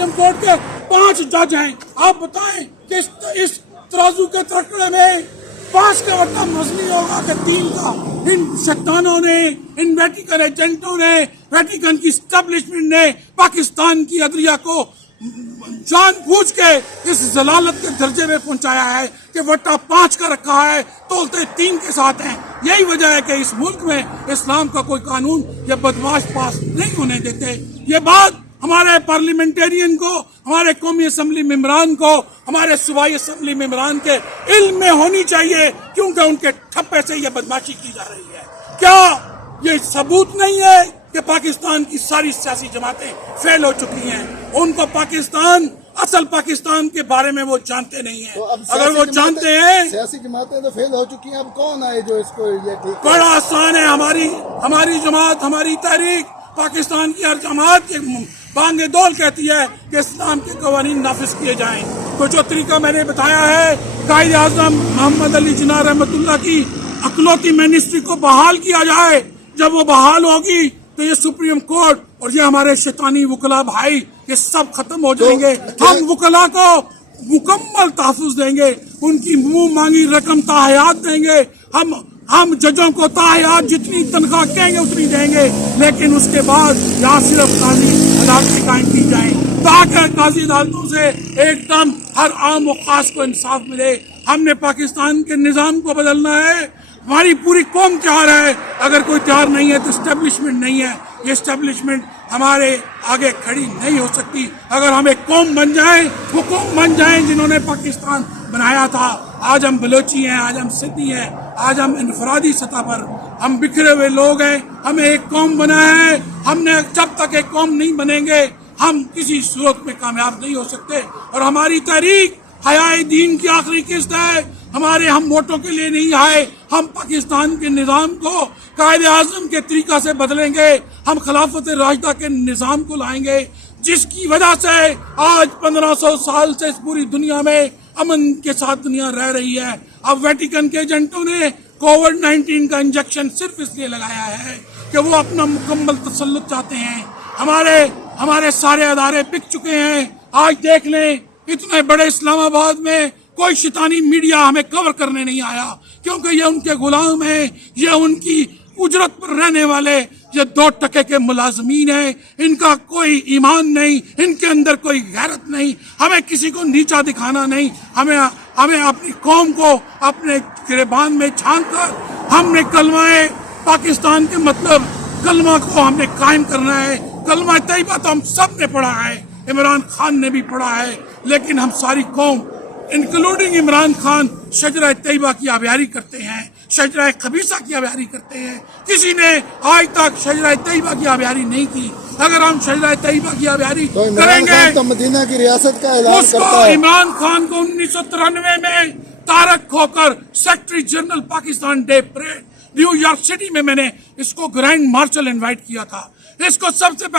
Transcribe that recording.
Supreme court کے 5 جج ہیں. آپ بتائیں کہ اس ترازو کے ترکڑے میں 5 کا وٹا مزنی ہوگا کہ 3 کا. ان شیطانوں نے، ان ویٹیکن ایجنٹوں نے، ویٹیکن کی اسٹیبلشمنٹ نے پاکستان کی عدلیہ کو جان بوجھ کے اس ضلالت کے درجے میں پہنچایا ہے کہ وٹا 5 کا رکھا ہے، تولتے 3 کے ساتھ ہیں. یہی وجہ ہے کہ اس ملک میں اسلام کا کوئی قانون یا بدماش پاس نہیں ہونے دیتے. یہ بات ہمارے پارلیمنٹرین کو، ہمارے قومی اسمبلی ممبران کو، ہمارے صوبائی اسمبلی ممبران کے علم میں ہونی چاہیے، کیونکہ ان کے ٹھپے سے یہ بدماشی کی جا رہی ہے. کیا یہ ثبوت نہیں ہے کہ پاکستان کی ساری سیاسی جماعتیں فیل ہو چکی ہیں؟ ان کو پاکستان، اصل پاکستان کے بارے میں وہ جانتے نہیں ہیں. اگر وہ جانتے ہیں، سیاسی جماعتیں تو فیل ہو چکی ہیں، اب کون آئے جو اس کو یہ ٹھیک؟ بڑا آسان ہے. ہماری جماعت، ہماری تحریک پاکستان کی ہر جماعت کے بانگ دول کہتی ہے کہ اسلام کے قوانین نافذ کیے جائیں. تو جو طریقہ میں نے بتایا ہے، قائد اعظم محمد علی جناح رحمۃ اللہ کی اکلوتی منسٹری کو بحال کیا جائے. جب وہ بحال ہوگی تو یہ سپریم کورٹ اور یہ ہمارے شیطانی وکلا بھائی یہ سب ختم ہو جائیں گے. ہم وکلا کو مکمل تحفظ دیں گے، ان کی منہ مانگی رقم تاحیات دیں گے. ہم ججوں کو تاحیات جتنی تنخواہ کہیں گے اتنی دیں گے، لیکن اس کے بعد یہاں صرف قاضی عدالتیں قائم کی جائیں تاکہ قاضی عدالتوں سے ایک دم ہر عام و خاص کو انصاف ملے. ہم نے پاکستان کے نظام کو بدلنا ہے. ہماری پوری قوم تیار ہے. اگر کوئی تیار نہیں ہے تو اسٹیبلشمنٹ نہیں ہے. یہ اسٹیبلشمنٹ ہمارے آگے کھڑی نہیں ہو سکتی. اگر ہم ایک قوم بن جائیں، وہ قوم بن جائیں جنہوں نے پاکستان بنایا تھا. آج ہم بلوچی ہیں، آج ہم سندھی ہیں، آج ہم انفرادی سطح پر ہم بکھرے ہوئے لوگ ہیں. ہمیں ایک قوم بنا ہے. ہم نے جب تک ایک قوم نہیں بنیں گے ہم کسی صورت میں کامیاب نہیں ہو سکتے. اور ہماری تحریک حیائے دین کی آخری قسط ہے. ہم ووٹوں کے لیے نہیں آئے. ہم پاکستان کے نظام کو قائد اعظم کے طریقہ سے بدلیں گے. ہم خلافت راشدہ کے نظام کو لائیں گے، جس کی وجہ سے آج 1500 سال سے اس پوری دنیا میں امن کے ساتھ دنیا رہ رہی ہے. اب ویٹیکن کے ایجنٹوں نے کووڈ-19 کا انجیکشن صرف اس لیے لگایا ہے کہ وہ اپنا مکمل تسلط چاہتے ہیں. ہمارے سارے ادارے بک چکے ہیں. آج دیکھ لیں، اتنے بڑے اسلام آباد میں کوئی شیطانی میڈیا ہمیں کور کرنے نہیں آیا، کیونکہ یہ ان کے غلام ہیں. یہ ان کی اجرت پر رہنے والے یہ 2 ٹکے کے ملازمین ہیں. ان کا کوئی ایمان نہیں، ان کے اندر کوئی غیرت نہیں. ہمیں کسی کو نیچا دکھانا نہیں. ہمیں اپنی قوم کو اپنے گریبان میں چھانک کر ہم نے کلمہ پاکستان کے مطلب کلمہ کو ہم نے قائم کرنا ہے. کلمہ طیبہ تو ہم سب نے پڑھا ہے، عمران خان نے بھی پڑھا ہے، لیکن ہم ساری قوم انکلوڈنگ عمران خان شجرہ طیبہ کی آبیاری کرتے ہیں، شجرہ خبیثہ کی آبیاری کرتے ہیں. کسی نے آج تک شجرہ طیبہ کی آبیاری نہیں کی. اگر ہم شجرہ طیبہ کی آبیاری کریں گے تو مدینہ کی ریاست کا اعلان اس کو کرتا ہے. عمران خان کو 1993 میں Tariq Khokhar secretary general Pakistan day parade new York city میں نے اس کو گرینڈ مارشل انوائٹ کیا تھا. اس کو سب سے پہلے